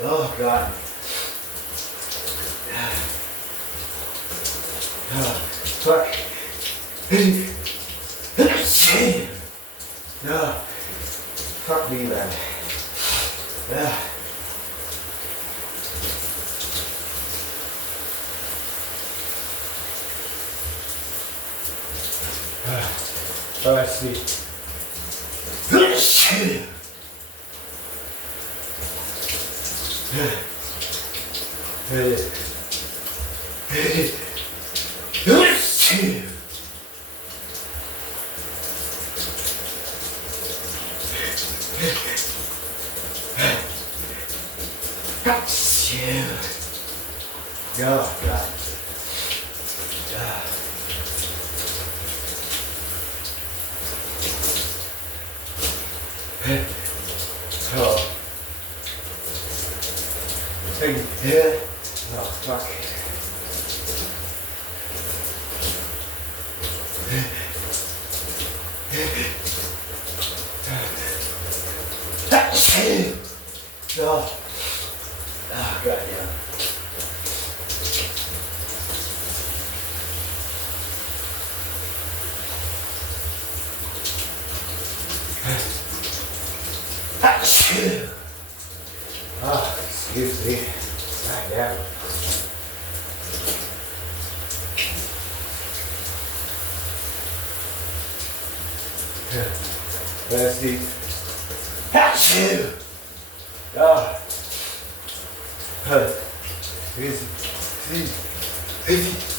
Oh God. Fuck. No. Fuck me, man. Yeah. Oh, I see. Oh, God. Oh. Yeah. Oh, fuck. Oh. Oh, God, yeah. Oh, excuse me. Ah, yeah. Let's see. Achoo! Ah. Easy. Easy. Easy.